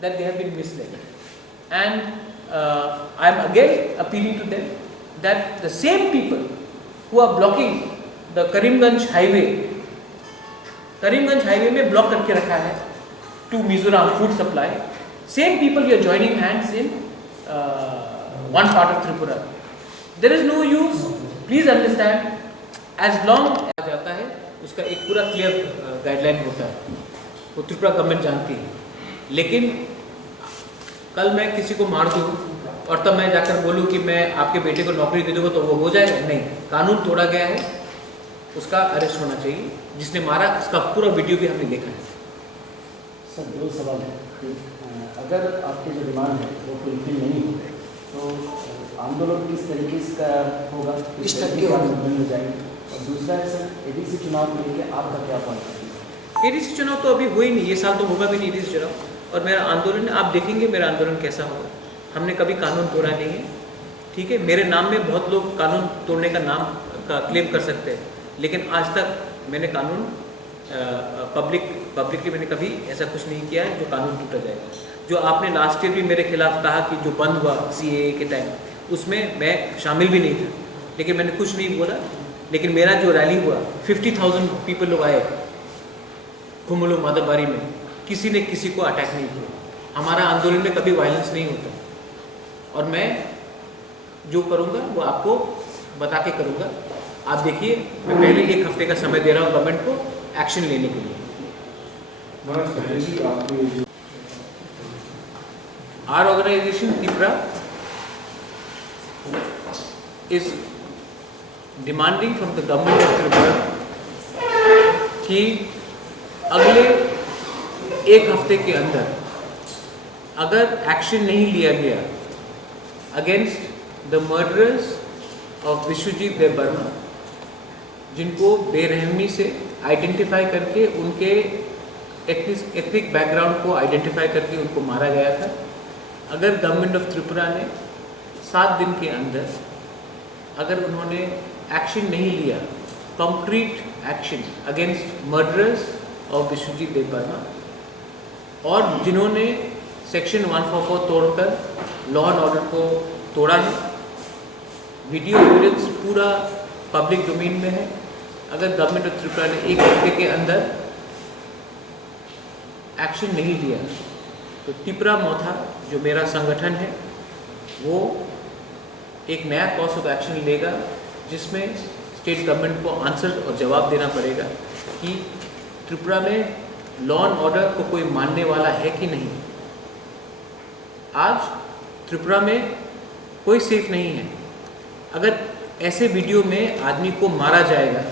that they have been misled. And I am again appealing to them that the same people who are blocking the Karimganj highway में block करके रखा है to Mizoram food supply, same people you are joining hands in one part of Tripura. There is no use, please understand, as long as जाता है उसका एक पूरा clear guideline होता है, वो त्रिपुरा गवर्नमेंट जानती है. लेकिन कल मैं किसी को मार दूँ और तब मैं जाकर बोलूँ कि मैं आपके बेटे को नौकरी दे दूँगा तो वो हो जाएगा? नहीं, कानून तोड़ा गया है, उसका अरेस्ट होना चाहिए. जिसने मारा उसका पूरा वीडियो भी हमने देखा है. सर 2 सवाल है. अगर आपके जो डिमांड है वो फुलफिल नहीं हो तो आंदोलन किस तरीके का होगा, किस तरीके की आंदोलन हो जाएगी? और दूसरा है सर एडीसी चुनाव को लेकर आपका क्या पॉइंट है? एडीसी चुनाव तो अभी हो ही नहीं, ये साल तो होगा भी नहीं एडीसी चुनाव. और मेरा आंदोलन आप देखेंगे मेरा आंदोलन कैसा होगा. हमने कभी कानून तोड़ा नहीं है, ठीक है. मेरे नाम में बहुत लोग कानून तोड़ने का नाम का क्लेम कर सकते हैं, लेकिन आज तक मैंने कानून पब्लिकली मैंने कभी ऐसा कुछ नहीं किया है जो कानून टूटा जाएगा. जो आपने लास्ट ईयर भी मेरे खिलाफ कहा कि जो बंद हुआ CAA के टाइम, उसमें मैं शामिल भी नहीं था, लेकिन मैंने कुछ नहीं बोला. लेकिन मेरा जो रैली हुआ 50,000 पीपल लोग आए घुमलो माधवबारी में, किसी ने किसी को अटैक नहीं किया. हमारा आंदोलन में कभी वायलेंस नहीं होता, और मैं जो करूँगा वो आपको बता के करूँगा. आप देखिए, मैं पहले 1 हफ्ते का समय दे रहा हूँ गवर्नमेंट को एक्शन लेने के लिए. Our organization Tripura is demanding from the government of Tripura कि अगले 1 हफ्ते के अंदर अगर एक्शन नहीं लिया गया against the murderers of Vishwajit Dev Varma, जिनको बेरहमी से आइडेंटिफाई करके उनके एथनिक बैकग्राउंड को आइडेंटिफाई करके उनको मारा गया था. अगर गवर्नमेंट ऑफ त्रिपुरा ने 7 दिन के अंदर अगर उन्होंने एक्शन नहीं लिया, concrete action against murderers of Vishwajit Dev Varma, और जिन्होंने सेक्शन 144 तोड़कर लॉ एंड ऑर्डर को तोड़ा है, वीडियो एविडेंस पूरा पब्लिक डोमेन में है. अगर गवर्नमेंट ऑफ त्रिपुरा ने 1 हफ्ते के अंदर एक्शन नहीं लिया तो त्रिपुरा मोथा जो मेरा संगठन है वो एक नया कॉर्स ऑफ एक्शन लेगा, जिसमें स्टेट गवर्नमेंट को आंसर और जवाब देना पड़ेगा कि त्रिपुरा में लॉ एंड ऑर्डर को कोई मानने वाला है कि नहीं. आज त्रिपुरा में कोई सेफ नहीं है. अगर ऐसे वीडियो में आदमी को मारा जाएगा,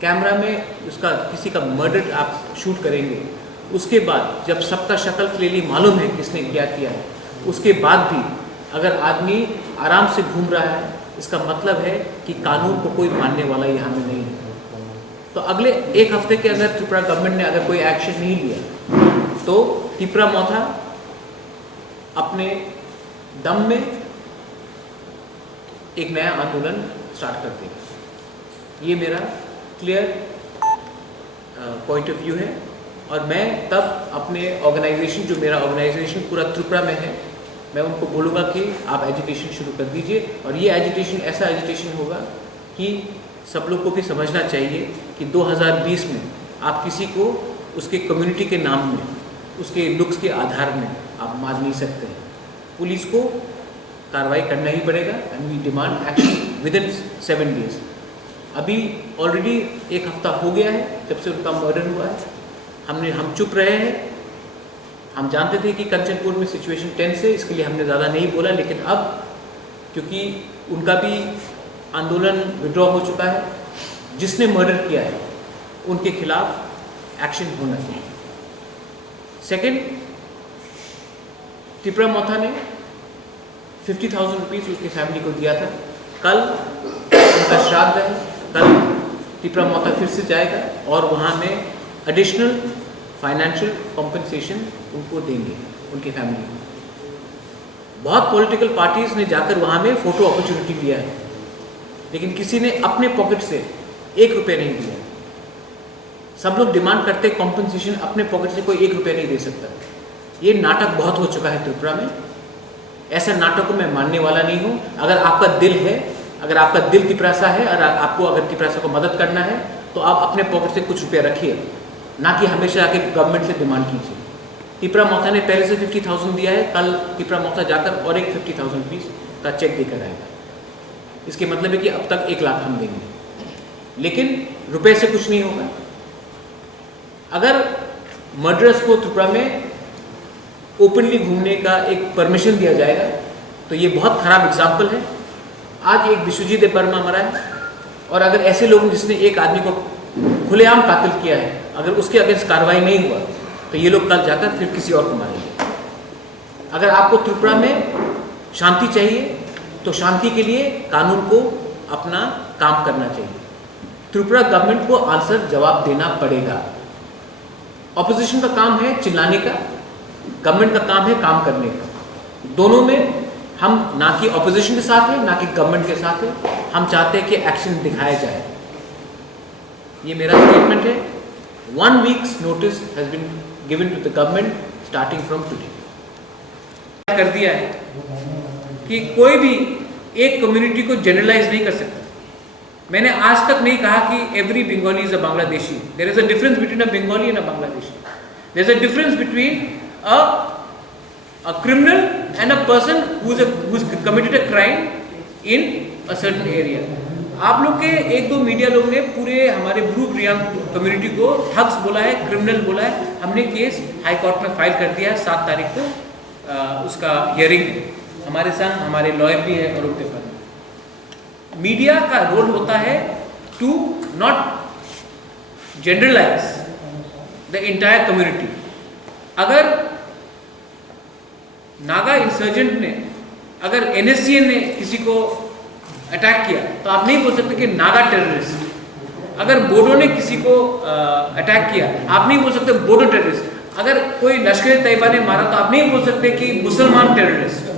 कैमरा में उसका किसी का मर्डर आप शूट करेंगे, उसके बाद जब सबका शक्ल क्लियरली मालूम है किसने क्या किया है, उसके बाद भी अगर आदमी आराम से घूम रहा है, इसका मतलब है कि कानून को कोई मानने वाला यहाँ में नहीं है. तो अगले 1 हफ्ते के अंदर त्रिपुरा गवर्नमेंट ने अगर कोई एक्शन नहीं लिया तो त्रिपुरा मोथा अपने दम में एक नया आंदोलन स्टार्ट कर देगा. ये मेरा क्लियर पॉइंट ऑफ व्यू है. और मैं तब अपने ऑर्गेनाइजेशन, जो मेरा ऑर्गेनाइजेशन पूरा त्रिपुरा में है, मैं उनको बोलूँगा कि आप एजिटेशन शुरू कर दीजिए. और ये एजिटेशन ऐसा एजिटेशन होगा कि सब लोग को भी समझना चाहिए कि 2020 में आप किसी को उसके कम्युनिटी के नाम में, उसके लुक्स के आधार में आप मार नहीं सकते हैं. पुलिस को कार्रवाई करना ही पड़ेगा. And we demand action within 7 days. अभी ऑलरेडी 1 हफ्ता हो गया है जब से उनका मर्डर हुआ है. हम चुप रहे हैं. हम जानते थे कि कंचनपुर में सिचुएशन टेंस है, इसके लिए हमने ज़्यादा नहीं बोला. लेकिन अब क्योंकि उनका भी आंदोलन विड्रॉ हो चुका है, जिसने मर्डर किया है उनके खिलाफ एक्शन होना चाहिए. सेकेंड, त्रिपुरा मोथा ने 50,000 रुपीज़ उसकी फैमिली को दिया था. कल उनका श्राद्ध है, कल त्रिपुरा मोथा फिर से जाएगा और वहाँ में एडिशनल फाइनेंशियल कॉम्पनसेशन उनको देंगे, उनकी फैमिली को. बहुत पॉलिटिकल पार्टीज़ ने जाकर वहाँ में फ़ोटो अपॉर्चुनिटी लिया है, लेकिन किसी ने अपने पॉकेट से 1 रुपये नहीं दिया. सब लोग डिमांड करते कॉम्पनसेशन, अपने पॉकेट से कोई 1 रुपया नहीं दे सकता. ये नाटक बहुत हो चुका है त्रिपुरा में। ऐसे नाटक को मैं मानने वाला नहीं हूँ। अगर आपका दिल है, अगर आपका दिल तिपरासा है और आपको अगर तिपरासा को मदद करना है तो आप अपने पॉकेट से कुछ रुपये रखिए, ना कि हमेशा आके गवर्नमेंट से डिमांड कीजिए। तिपरा मोथा ने पहले से 50,000 दिया है, कल तिपरा मोथा जाकर और एक 50,000 रुपीज़ का चेक देकर आएगा। इसके मतलब है कि अब तक 1 लाख हम देंगे, लेकिन रुपए से कुछ नहीं होगा। अगर मर्डरर्स को त्रिपुरा में ओपनली घूमने का एक परमिशन दिया जाएगा तो ये बहुत खराब एग्जाम्पल है। आज एक विश्वजीत देव वर्मा मरा है, और अगर ऐसे लोग जिसने एक आदमी को खुलेआम कातिल किया है, अगर उसके अगेंस्ट कार्रवाई नहीं हुआ तो ये लोग कल जाकर फिर किसी और को मारेंगे। अगर आपको त्रिपुरा में शांति चाहिए तो शांति के लिए कानून को अपना काम करना चाहिए। त्रिपुरा गवर्नमेंट को आंसर जवाब देना पड़ेगा। ऑपोजिशन का काम है चिल्लाने का, गवर्नमेंट का काम है काम करने का। दोनों में हम ना कि ऑपोजिशन के साथ है ना कि गवर्नमेंट के साथ है। हम चाहते हैं कि एक्शन दिखाया जाए। ये मेरा स्टेटमेंट है। 1 weeks notice has been given to the government starting from today. कर दिया है कि कोई भी एक कम्युनिटी को जनरलाइज नहीं कर सकता। मैंने आज तक नहीं कहा कि every Bengali is a Bangladeshi. There is a difference between a Bengali and a Bangladeshi. There is a difference between a criminal and a person who's committed a crime in a certain area. आप लोग के 1-2 मीडिया लोग ने पूरे हमारे ब्रू रियांग कम्युनिटी को thugs बोला है, क्रिमिनल बोला है। हमने केस हाई कोर्ट में फाइल कर दिया है। 7 तारीख को उसका हियरिंग है। हमारे संग हमारे लॉयर भी है और उनके पर मीडिया का रोल होता है to not generalise the entire community. अगर नागा इंसर्जेंट ने, अगर NSCN ने किसी को अटैक किया तो आप नहीं बोल सकते कि नागा टेररिस्ट। अगर बोडो ने किसी को अटैक किया आप नहीं बोल सकते बोडो टेररिस्ट। अगर कोई लश्कर-ए-तैयबा ने मारा तो आप नहीं बोल सकते कि मुसलमान टेररिस्ट।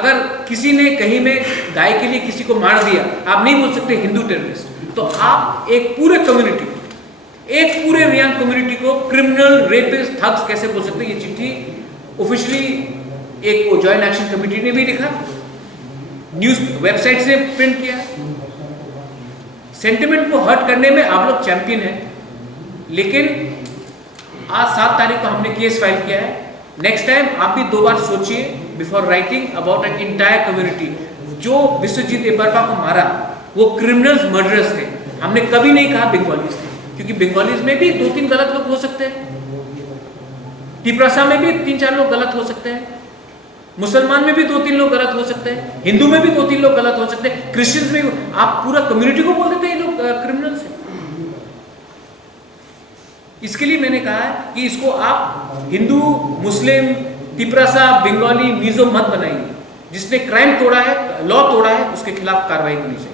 अगर किसी ने कहीं में गाय के लिए किसी को मार दिया आप नहीं बोल सकते हिंदू टेररिस्ट। तो आप एक पूरे कम्युनिटी, एक पूरे रियांग कम्युनिटी को क्रिमिनल, रेपिस्ट, थग्स कैसे बोल सकते? ये चिट्ठी ऑफिशियली एक जॉइंट एक्शन कमेटी ने भी लिखा, न्यूज वेबसाइट से प्रिंट किया। सेंटिमेंट को हर्ट करने में आप लोग चैंपियन हैं, लेकिन आज 7 तारीख को हमने केस फाइल किया है। नेक्स्ट टाइम आप भी 2 बार सोचिए before writing about an entire community. जो विश्वजीत देवबर्मा को मारा वो क्रिमिनल्स, मर्डरर्स थे। हमने कभी नहीं कहा बंगालीज थे, क्योंकि बंगालीज में भी 2-3 गलत लोग हो सकते हैं, तिपरासा में भी 3-4 लोग गलत हो सकते हैं, मुसलमान में भी 2-3 लोग गलत हो सकते हैं, हिंदू में भी 2-3 लोग गलत हो सकते हैं, क्रिश्चियंस में भी। आप पूरा कम्युनिटी को बोल देते हैं ये लोग क्रिमिनल्स हैं। इसके लिए मैंने कहा है कि इसको आप हिंदू, मुस्लिम, तिपरासा, बंगाली, मिजो मत बनाइए। जिसने क्राइम तोड़ा है, लॉ तोड़ा है, उसके खिलाफ कार्रवाई होनी चाहिए।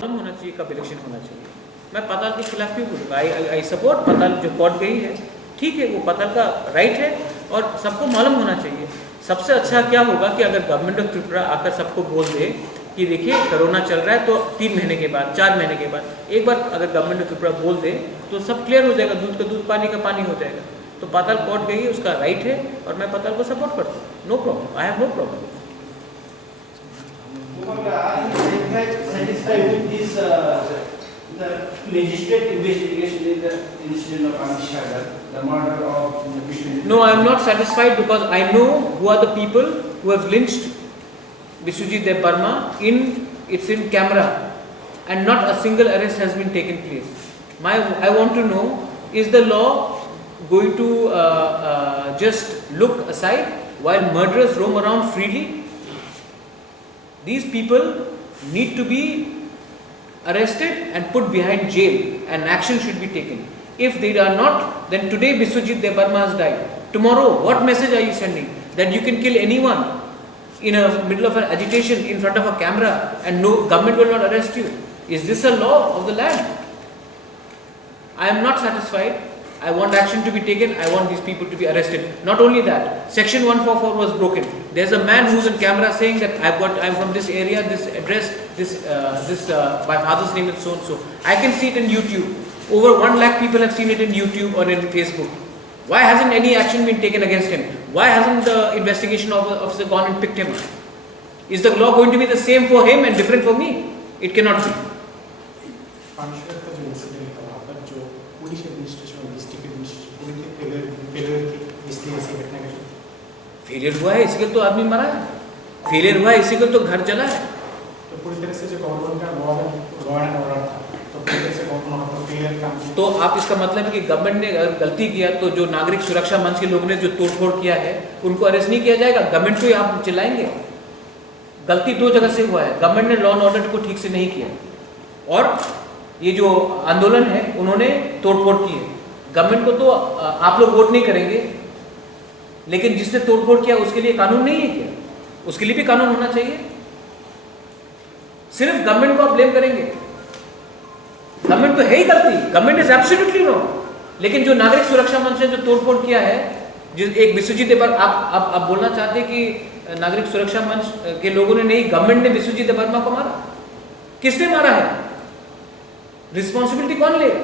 होना चाहिए, कब इलेक्शन होना चाहिए। मैं पताल के खिलाफ क्यों बोलूँगा? आई सपोर्ट पताल। जो कोर्ट गई है ठीक है, वो पताल का राइट है और सबको मालूम होना चाहिए। सबसे अच्छा क्या होगा कि अगर गवर्नमेंट ऑफ त्रिपुरा आकर सबको बोल दे कि देखिए कोरोना चल रहा है, तो 3 महीने के बाद, 4 महीने के बाद एक बार अगर गवर्नमेंट ऑफ त्रिपुरा बोल दे तो सब क्लियर हो जाएगा। दूध का दूध, पानी का पानी हो जाएगा। तो पताल कोर्ट गई है, उसका राइट है और मैं पताल को सपोर्ट करता हूँ। No problem, I have no problem. The magistrate investigation in the incident of Amishadar, the murder of Vishnu. No, I am not satisfied because I know who are the people who have lynched Biswajit Dev Burma. It's in camera, and not a single arrest has been taken place. I want to know, is the law going to just look aside while murderers roam around freely? These people need to be arrested and put behind jail, and action should be taken. If they are not, then today Biswajit Dev Burma has died. Tomorrow, what message are you sending? That you can kill anyone in a middle of an agitation in front of a camera and no government will not arrest you? Is this a law of the land? I am not satisfied. I want action to be taken. I want these people to be arrested. Not only that, Section 144 was broken. There's a man who's on camera saying that I'm from this area, this address, my father's name is so and so. I can see it in YouTube. Over 1 lakh people have seen it in YouTube or in Facebook. Why hasn't any action been taken against him? Why hasn't the investigation officer gone and picked him up? Is the law going to be the same for him and different for me? It cannot be. पानीशगढ़ का जो incident था वहाँ पर जो police administration और district administration के failure की इसलिए ऐसी घटना घटी। फेलियर हुआ है इसके तो आदमी मरा है, फेलियर हुआ है इसी को तो घर जला है। तो पूरी तरह से जो गवर्नमेंट का लॉ एंड ऑर्डर था तो पूरी तरह से गवर्नमेंट तो फेलियर काम किया। तो आप इसका मतलब है कि गवर्नमेंट ने अगर गलती किया तो जो नागरिक सुरक्षा मंच के लोगों ने जो तोड़फोड़ किया है उनको अरेस्ट नहीं किया जाएगा? गवर्नमेंट को ही आप चिल्लाएंगे? गलती दो जगह से हुआ है, गवर्नमेंट ने लॉ एंड ऑर्डर को ठीक से नहीं किया और ये जो आंदोलन है उन्होंने तोड़फोड़ की है। गवर्नमेंट को तो आप लोग वोट नहीं करेंगे, लेकिन जिसने तोड़फोड़ किया उसके लिए कानून नहीं है क्या? उसके लिए भी कानून होना चाहिए। सिर्फ गवर्नमेंट को आप ब्लेम करेंगे, गवर्नमेंट तो है ही गलती, गवर्नमेंट इज एब्सोल्युटली रॉन्ग। लेकिन जो नागरिक सुरक्षा मंच ने जो तोड़फोड़ किया है, जिस एक विश्वजीत वर्मा, आप बोलना चाहते हैं कि नागरिक सुरक्षा मंच के लोगों ने नहीं, गवर्नमेंट ने विश्वजीत वर्मा को मारा? किसने मारा है? रिस्पॉन्सिबिलिटी कौन लेगा?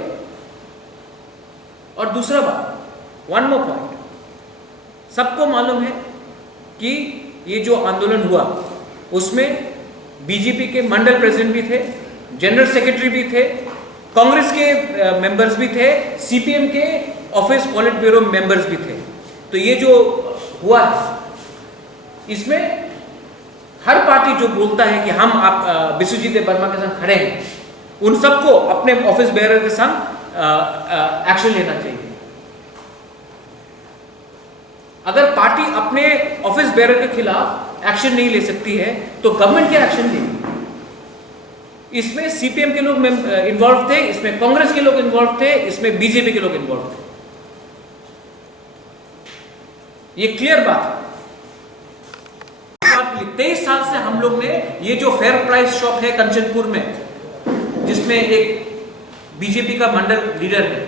और दूसरा बात, वन मोर पॉइंट, सबको मालूम है कि ये जो आंदोलन हुआ उसमें बीजेपी के मंडल प्रेसिडेंट भी थे, जनरल सेक्रेटरी भी थे, कांग्रेस के मेंबर्स भी थे, सीपीएम के ऑफिस पॉलिट ब्यूरो मेंबर्स भी थे। तो ये जो हुआ है इसमें हर पार्टी जो बोलता है कि हम आप विश्वजीत वर्मा के साथ खड़े हैं, उन सबको अपने ऑफिस बेयरर के साथ एक्शन लेना चाहिए। अगर पार्टी अपने ऑफिस बेयरर के खिलाफ एक्शन नहीं ले सकती है तो गवर्नमेंट क्या एक्शन लेगी? इसमें सीपीएम के लोग इन्वॉल्व थे, इसमें कांग्रेस के लोग इन्वॉल्व थे, इसमें बीजेपी के लोग इन्वॉल्व थे। ये क्लियर बात है। 23 साल से हम लोग ने ये जो फेयर प्राइस शॉप है कंचनपुर में, जिसमें एक बीजेपी का मंडल लीडर है,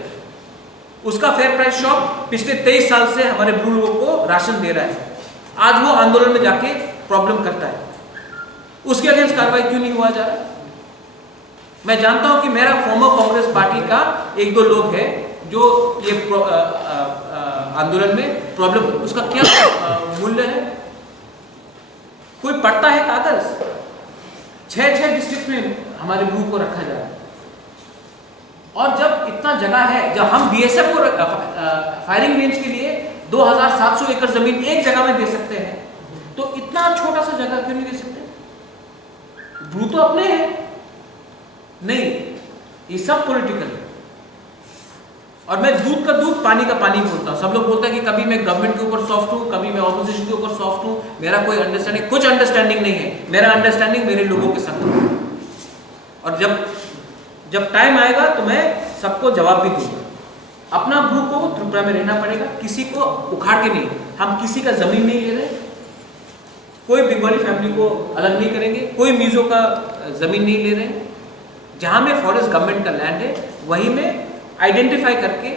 उसका फेयर प्राइस शॉप पिछले 23 साल से हमारे ब्लू लोगों को राशन दे रहा है। आज वो आंदोलन में जाके प्रॉब्लम करता है, उसके अगेंस्ट कार्रवाई क्यों नहीं हुआ जा रहा? मैं जानता हूं कि मेरा फॉर्मर कांग्रेस पार्टी का एक दो लोग हैं जो ये आंदोलन में प्रॉब्लम, उसका क्या मूल्य है? कोई पढ़ता है कागज? 6 डिस्ट्रिक्ट में हमारे ब्लू को रखा जा रहा है। और जब इतना जगह है, जब हम बीएसएफ को फायरिंग रेंज के लिए 2700 एकड़ जमीन एक जगह में दे सकते हैं, तो इतना छोटा सा जगह क्यों नहीं दे सकते? ब्लू तो अपने हैं नहीं, ये सब पॉलिटिकल है। और मैं दूध का दूध पानी का पानी बोलता हूं। सब लोग बोलते हैं कि कभी मैं गवर्नमेंट के ऊपर सॉफ्ट हूं, कभी मैं ऑपोजिशन के ऊपर सॉफ्ट हूं, मेरा कोई अंडरस्टैंडिंग, कुछ अंडरस्टैंडिंग नहीं है। मेरा अंडरस्टैंडिंग मेरे लोगों के साथ है और जब टाइम आएगा तो मैं सबको जवाब भी दूंगा। अपना ब्लू को त्रिपुरा में रहना पड़ेगा, किसी को उखाड़ के नहीं। हम किसी का जमीन नहीं ले रहे, कोई बंगाली फैमिली को अलग नहीं करेंगे, कोई मिजो का जमीन नहीं ले रहे। जहां में फॉरेस्ट गवर्नमेंट का लैंड है वहीं में आइडेंटिफाई करके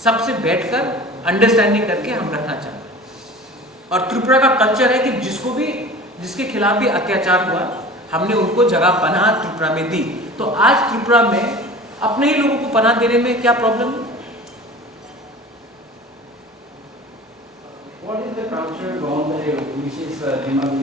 सबसे बैठकर अंडरस्टैंडिंग करके हम रखना चाहते हैं। और त्रिपुरा का कल्चर है कि जिसके खिलाफ भी अत्याचार हुआ, हमने उनको जगह पनाह त्रिपुरा में दी। तो आज त्रिपुरा में अपने ही लोगों को पनाह देने में क्या प्रॉब्लम है? What is the cultural boundary which is demanded?